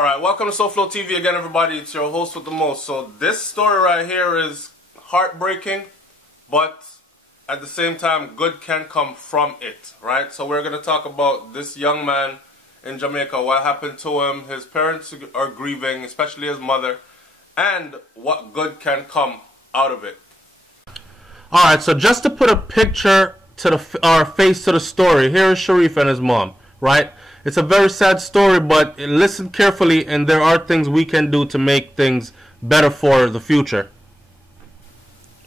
Alright, welcome to SouFLoTV again, everybody. It's your host with the most. So this story right here is heartbreaking, but at the same time, good can come from it, right? So we're going to talk about this young man in Jamaica, what happened to him, his parents are grieving, especially his mother, and what good can come out of it. Alright, so just to put a picture to our face to the story, here is Sharif and his mom, right? It's a very sad story, but listen carefully, and there are things we can do to make things better for the future.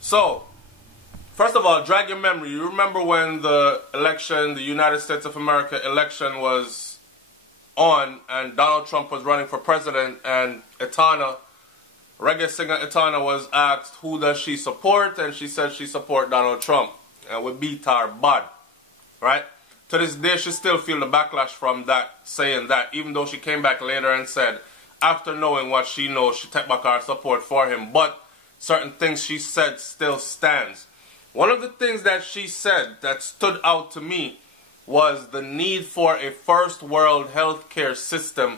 So, first of all, drag your memory. You remember when the election, the United States of America election was on, and Donald Trump was running for president, and Etana, reggae singer Etana, was asked who does she support, and she said she support Donald Trump, and we beat her bad, right? To this day, she still feels the backlash from that, saying that, even though she came back later and said, after knowing what she knows, she took back her support for him. But certain things she said still stands. One of the things that she said that stood out to me was the need for a first world healthcare system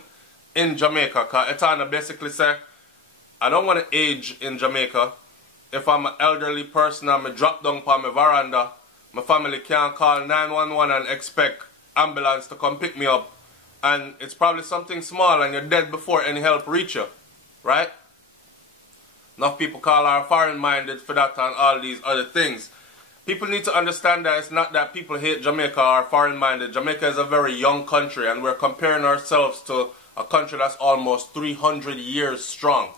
in Jamaica. Because Etana basically said, I don't want to age in Jamaica. If I'm an elderly person, I'm a drop down on my veranda. My family can't call 911 and expect ambulance to come pick me up, and it's probably something small and you're dead before any help reach you, right? Enough people call our foreign-minded for that and all these other things. People need to understand that it's not that people hate Jamaica or foreign-minded. Jamaica is a very young country, and we're comparing ourselves to a country that's almost 300 years strong,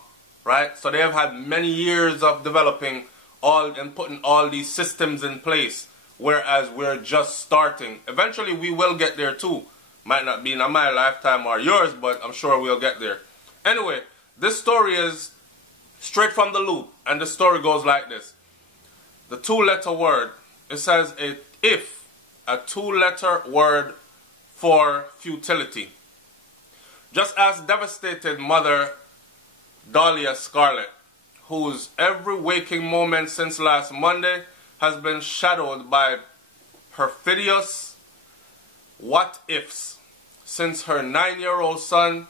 right? So they have had many years of developing and putting all these systems in place. Whereas we're just starting. Eventually we will get there too. Might not be in my lifetime or yours, but I'm sure we'll get there. Anyway, this story is straight from the loop. And the story goes like this. The two-letter word. It says if. A two-letter word for futility. Just as devastated mother Dahlia Scarlett, whose every waking moment since last Monday has been shadowed by perfidious what-ifs since her 9-year-old son,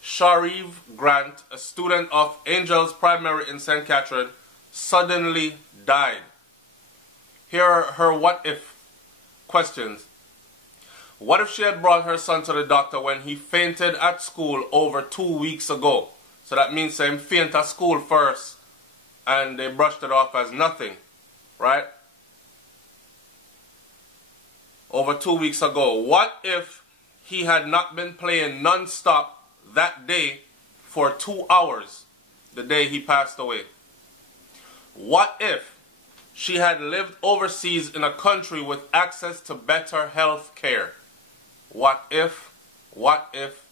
Sharif Grant, a student of Angels Primary in St. Catherine, suddenly died. Here are her what-if questions. What if she had brought her son to the doctor when he fainted at school over 2 weeks ago? So that means him faint at school first, and they brushed it off as nothing. Right? Over 2 weeks ago. What if he had not been playing non-stop that day for 2 hours, the day he passed away? What if she had lived overseas in a country with access to better health care? What if, what if,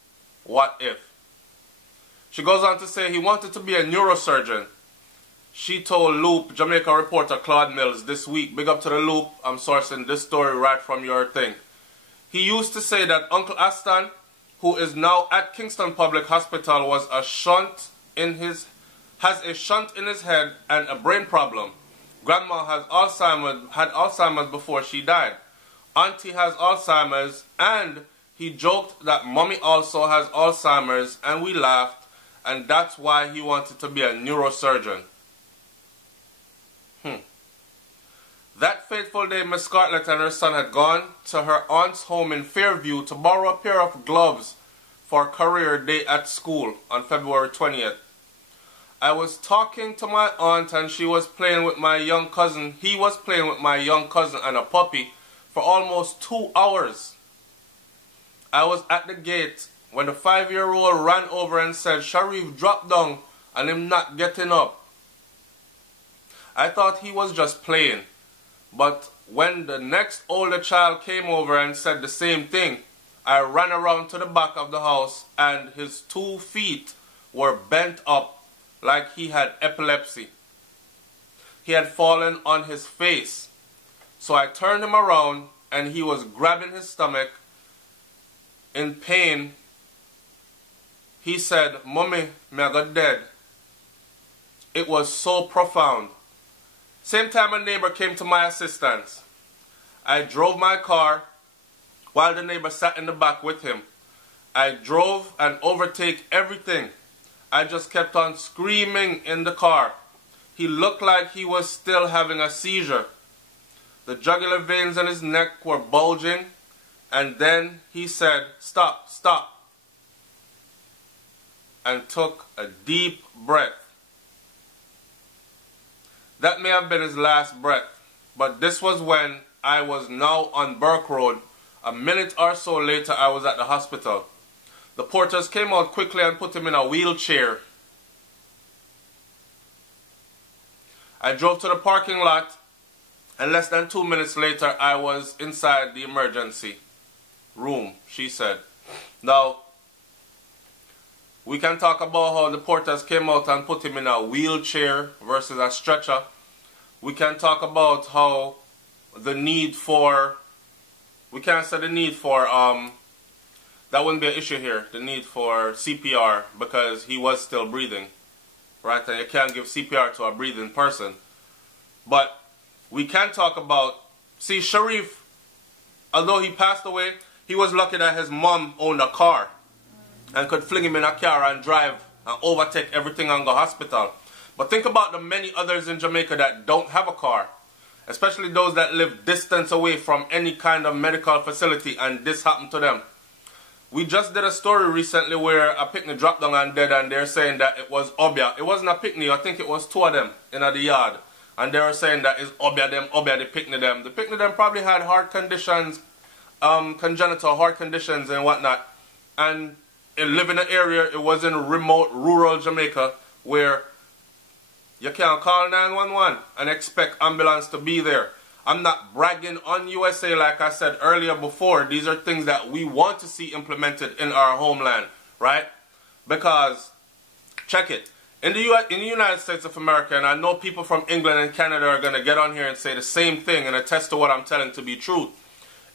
what if? She goes on to say he wanted to be a neurosurgeon. She told Loop, Jamaica reporter Claude Mills this week, big up to the Loop, I'm sourcing this story right from your thing. He used to say that Uncle Aston, who is now at Kingston Public Hospital, has a shunt in his head and a brain problem. Grandma had Alzheimer's before she died. Auntie has Alzheimer's, and he joked that Mommy also has Alzheimer's, and we laughed, and that's why he wanted to be a neurosurgeon. That fateful day, Miss Scarlett and her son had gone to her aunt's home in Fairview to borrow a pair of gloves for career day at school on February 20th. I was talking to my aunt, and she was playing with my young cousin. He was playing with my young cousin and a puppy for almost 2 hours. I was at the gate when the 5-year-old ran over and said, Sharif dropped down and him not getting up. I thought he was just playing. But when the next older child came over and said the same thing, I ran around to the back of the house, and his 2 feet were bent up like he had epilepsy. He had fallen on his face. So I turned him around, and he was grabbing his stomach in pain. He said, Mommy, me I got dead. It was so profound. Same time a neighbor came to my assistance. I drove my car while the neighbor sat in the back with him. I drove and overtake everything. I just kept on screaming in the car. He looked like he was still having a seizure. The jugular veins in his neck were bulging, and then he said, "Stop, stop," and took a deep breath. That may have been his last breath, but this was when I was now on Burke Road. A minute or so later, I was at the hospital. The porters came out quickly and put him in a wheelchair. I drove to the parking lot, and less than 2 minutes later, I was inside the emergency room, she said. Now, we can talk about how the porters came out and put him in a wheelchair versus a stretcher. We can talk about how the need for, we can't say the need for, that wouldn't be an issue here, the need for CPR, because he was still breathing, right? And you can't give CPR to a breathing person. But we can talk about, see, Sharif, although he passed away, he was lucky that his mom owned a car and could fling him in a car and drive and overtake everything and go hospital. But think about the many others in Jamaica that don't have a car, especially those that live distance away from any kind of medical facility, and this happened to them. We just did a story recently where a picnic dropped down and dead, and they're saying that it was Obia. It wasn't a picnic, I think it was two of them in the yard. And they were saying that it's Obia them, the picnic them. The picnic them probably had heart conditions, congenital heart conditions and whatnot. And it lived in an area, it was in remote rural Jamaica where you can't call 911 and expect ambulance to be there. I'm not bragging on USA like I said earlier before. These are things that we want to see implemented in our homeland, right? Because, check it, in the United States of America, and I know people from England and Canada are going to get on here and say the same thing and attest to what I'm telling to be true.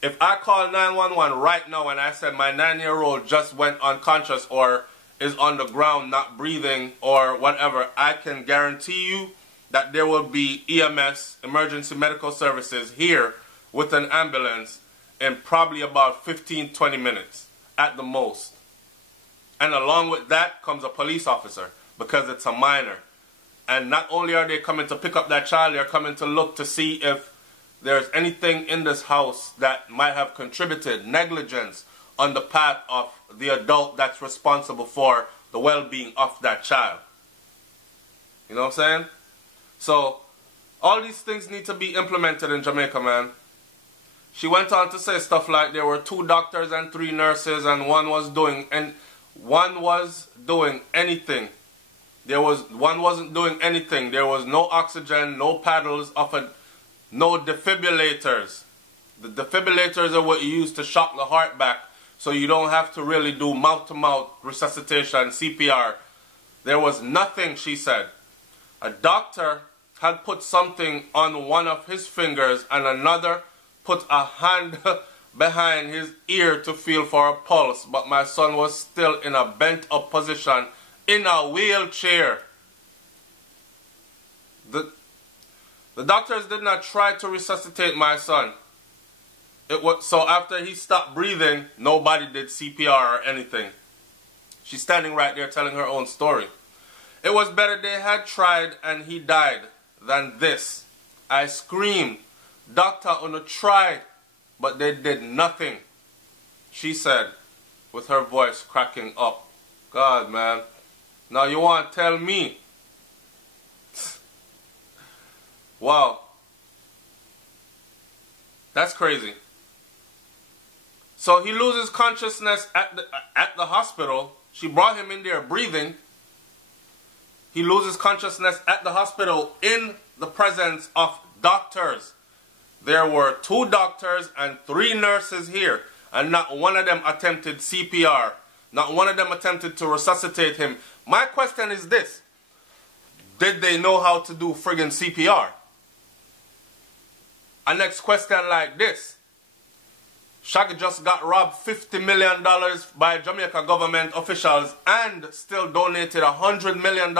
If I call 911 right now and I said my 9-year-old just went unconscious or is on the ground not breathing or whatever, I can guarantee you that there will be EMS, emergency medical services, here with an ambulance in probably about 15-20 minutes at the most. And along with that comes a police officer, because it's a minor. And not only are they coming to pick up that child, they're coming to look to see if there's anything in this house that might have contributed negligence on the part of the adult that's responsible for the well-being of that child. You know what I'm saying? So, all these things need to be implemented in Jamaica, man. She went on to say stuff like there were 2 doctors and 3 nurses, and one was doing anything. One wasn't doing anything. There was no oxygen, no paddles offered, no defibrillators. The defibrillators are what you use to shock the heart back, so you don't have to really do mouth-to-mouth resuscitation, CPR. There was nothing, she said. A doctor had put something on one of his fingers and another put a hand behind his ear to feel for a pulse, but my son was still in a bent up position in a wheelchair. The doctors did not try to resuscitate my son. So after he stopped breathing, nobody did CPR or anything. She's standing right there telling her own story. It was better they had tried and he died than this. I screamed, "Doctor, Uno tried," but they did nothing, she said, with her voice cracking up. God, man. Now you want to tell me? Wow. That's crazy. So he loses consciousness at the hospital. She brought him in there breathing. He loses consciousness at the hospital in the presence of doctors. There were 2 doctors and 3 nurses here, and not one of them attempted CPR. Not one of them attempted to resuscitate him. My question is this: did they know how to do friggin' CPR? A next question like this: Shaggy just got robbed $50 million by Jamaica government officials and still donated $100 million,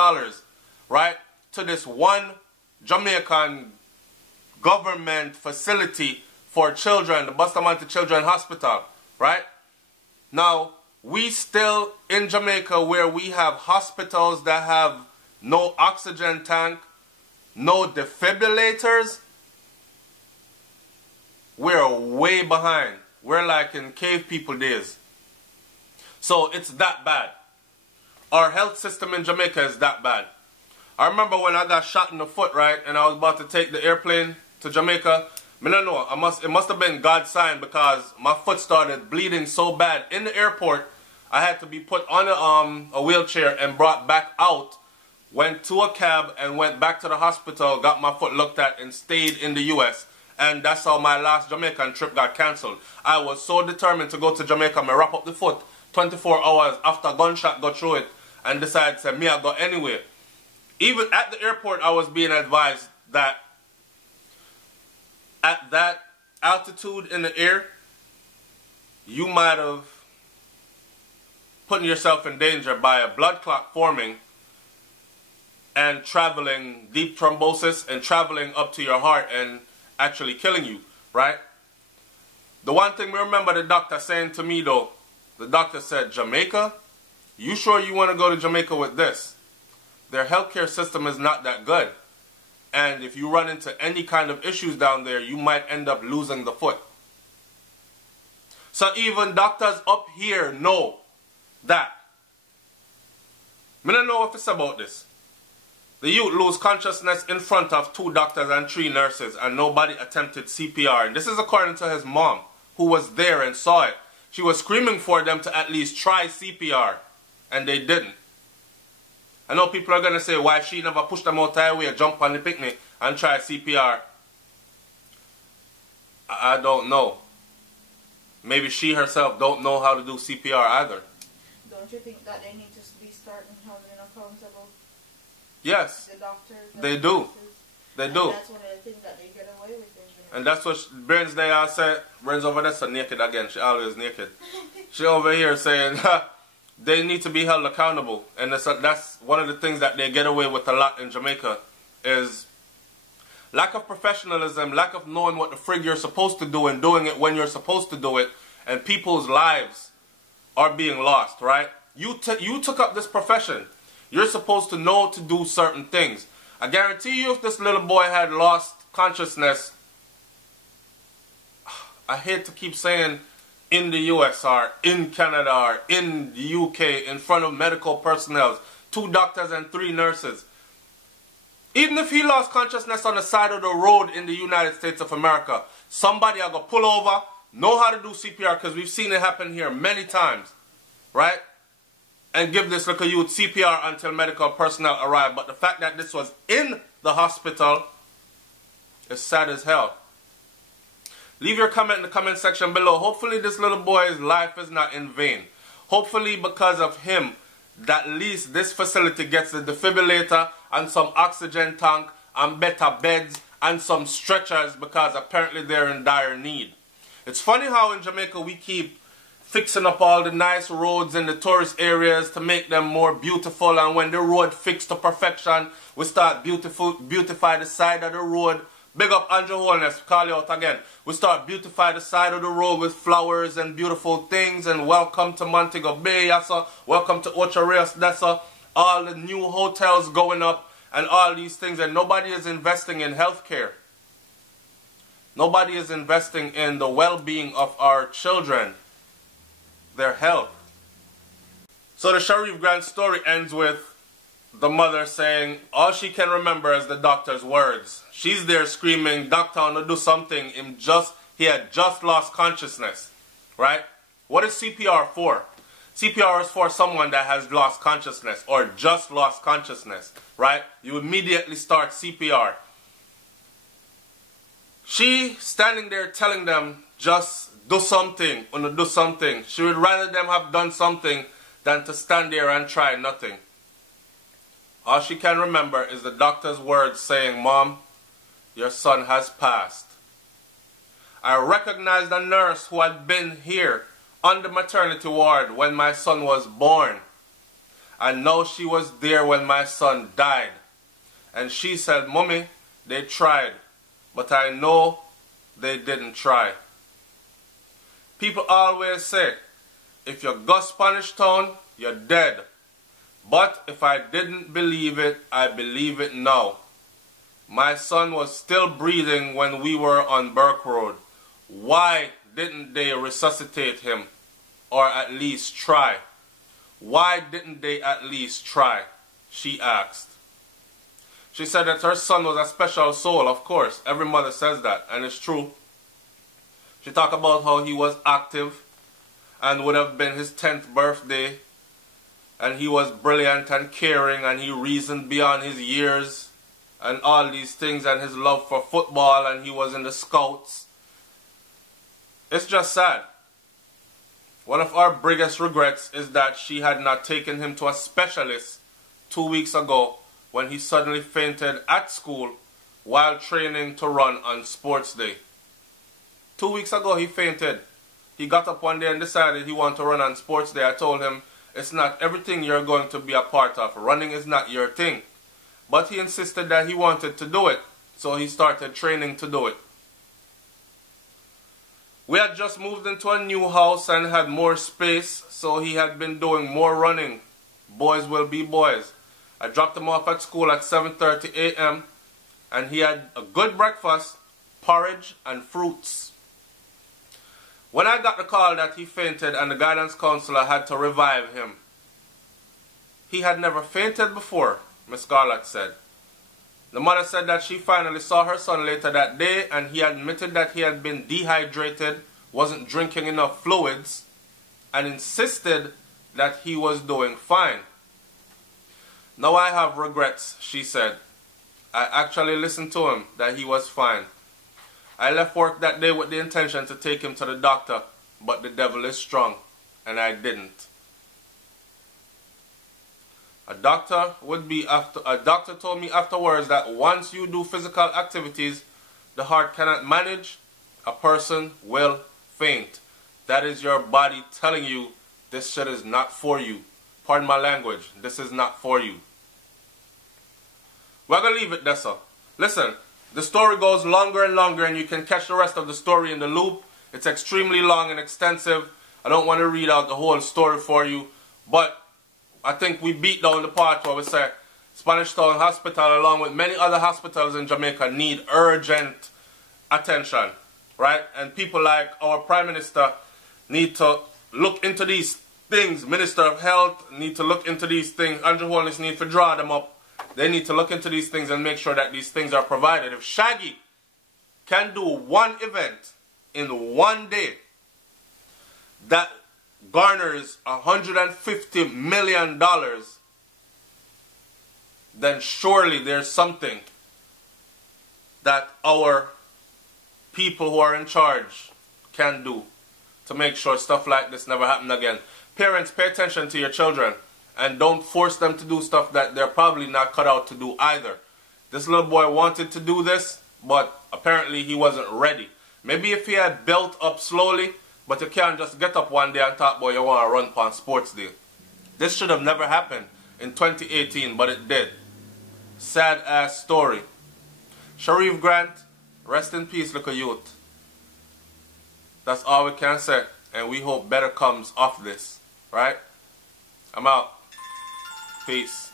right, to this one Jamaican government facility for children, the Bustamante Children's Hospital, right? Now, we still in Jamaica where we have hospitals that have no oxygen tank, no defibrillators, we're way behind. We're like in cave people days. So it's that bad. Our health system in Jamaica is that bad. I remember when I got shot in the foot, right, and I was about to take the airplane to Jamaica. I don't know, it must have been God's sign, because my foot started bleeding so bad. In the airport, I had to be put on a wheelchair and brought back out. Went to a cab and went back to the hospital, got my foot looked at, and stayed in the U.S. And that's how my last Jamaican trip got cancelled. I was so determined to go to Jamaica, I wrap up the foot 24 hours after a gunshot got through it, and decided to me I go anywhere. Even at the airport, I was being advised that at that altitude in the air, you might have put yourself in danger by a blood clot forming and traveling deep thrombosis and traveling up to your heart and actually killing you, right? The one thing we remember the doctor saying to me though, the doctor said, Jamaica? You sure you want to go to Jamaica with this? Their healthcare system is not that good. And if you run into any kind of issues down there, you might end up losing the foot. So even doctors up here know that. I don't know if it's about this. The youth lose consciousness in front of 2 doctors and 3 nurses, and nobody attempted CPR. And this is according to his mom, who was there and saw it. She was screaming for them to at least try CPR, and they didn't. I know people are going to say, why she never pushed them out the highway, jump on the picnic and try CPR. I don't know. Maybe she herself don't know how to do CPR either. Don't you think that they need to be starting holding accountable? Yes. The doctors. They do. They do. That's one of the things that they get away with. And that's what Brains they all said. Brains over there so naked again. She always naked. She over here saying they need to be held accountable. And that's one of the things that they get away with a lot in Jamaica is lack of professionalism, lack of knowing what the frig you're supposed to do and doing it when you're supposed to do it. And people's lives are being lost, right? You took up this profession. You're supposed to know to do certain things. I guarantee you if this little boy had lost consciousness, I hate to keep saying in the US or in Canada or in the UK in front of medical personnel, 2 doctors and 3 nurses. Even if he lost consciousness on the side of the road in the United States of America, somebody are going to pull over, know how to do CPR, because we've seen it happen here many times, right? And give this little youth CPR until medical personnel arrive. But the fact that this was in the hospital is sad as hell. Leave your comment in the comment section below. Hopefully this little boy's life is not in vain. Hopefully because of him, that at least this facility gets a defibrillator and some oxygen tank and better beds and some stretchers, because apparently they're in dire need. It's funny how in Jamaica we keep fixing up all the nice roads in the tourist areas to make them more beautiful, and when the road fixed to perfection, we start beautify the side of the road. Big up Andrew Holness, call you out again. We start beautify the side of the road with flowers and beautiful things, and welcome to Montego Bay, yassa. Welcome to Ocho Rios, Dessa. All the new hotels going up and all these things, and nobody is investing in healthcare. Nobody is investing in the well-being of our children, their health. So the Sharif Grant story ends with the mother saying all she can remember is the doctor's words. She's there screaming, doctor, I want to do something. He had just lost consciousness, right? What is CPR for? CPR is for someone that has lost consciousness or just lost consciousness, right? You immediately start CPR. She standing there telling them, just do something, do something. She would rather them have done something than to stand there and try nothing. All she can remember is the doctor's words saying, Mom, your son has passed. I recognized a nurse who had been here on the maternity ward when my son was born. I know she was there when my son died. And she said, Mommy, they tried, but I know they didn't try. People always say, if you go Spanish Town, you're dead. But if I didn't believe it, I believe it now. My son was still breathing when we were on Burke Road. Why didn't they resuscitate him? Or at least try? Why didn't they at least try? She asked. She said that her son was a special soul, of course. Every mother says that, and it's true. She talked about how he was active and would have been his 10th birthday. And he was brilliant and caring, and he reasoned beyond his years and all these things, and his love for football, and he was in the Scouts. It's just sad. One of our biggest regrets is that she had not taken him to a specialist 2 weeks ago when he suddenly fainted at school while training to run on sports day. 2 weeks ago he fainted. He got up one day and decided he wanted to run on sports day. I told him, it's not everything you're going to be a part of. Running is not your thing. But he insisted that he wanted to do it, so he started training to do it. We had just moved into a new house and had more space, so he had been doing more running. Boys will be boys. I dropped him off at school at 7:30 a.m. and he had a good breakfast, porridge and fruits. When I got the call that he fainted and the guidance counselor had to revive him, he had never fainted before, Miss Scarlett said. The mother said that she finally saw her son later that day, and he admitted that he had been dehydrated, wasn't drinking enough fluids, and insisted that he was doing fine. Now I have regrets, she said. I actually listened to him that he was fine. I left work that day with the intention to take him to the doctor, but the devil is strong, and I didn't. A doctor told me afterwards that once you do physical activities the heart cannot manage, a person will faint. That is your body telling you this shit is not for you. Pardon my language, this is not for you. We're going to leave it there, sir. Listen, the story goes longer and longer, and you can catch the rest of the story in the loop. It's extremely long and extensive. I don't want to read out the whole story for you, but I think we beat down the part where we say Spanish Town Hospital, along with many other hospitals in Jamaica, need urgent attention, right? And people like our Prime Minister need to look into these things. Minister of Health need to look into these things. Andrew Holness need to draw them up. They need to look into these things and make sure that these things are provided. If Shaggy can do one event in one day that garners $150 million, then surely there's something that our people who are in charge can do to make sure stuff like this never happen again. Parents, pay attention to your children and don't force them to do stuff that they're probably not cut out to do either. This little boy wanted to do this, but apparently he wasn't ready. Maybe if he had built up slowly, but you can't just get up one day and talk about you want to run upon sports day. This should have never happened in 2018, but it did. Sad ass story. Sharif Grant, rest in peace, little youth. That's all we can say, and we hope better comes off this, right? I'm out. Peace.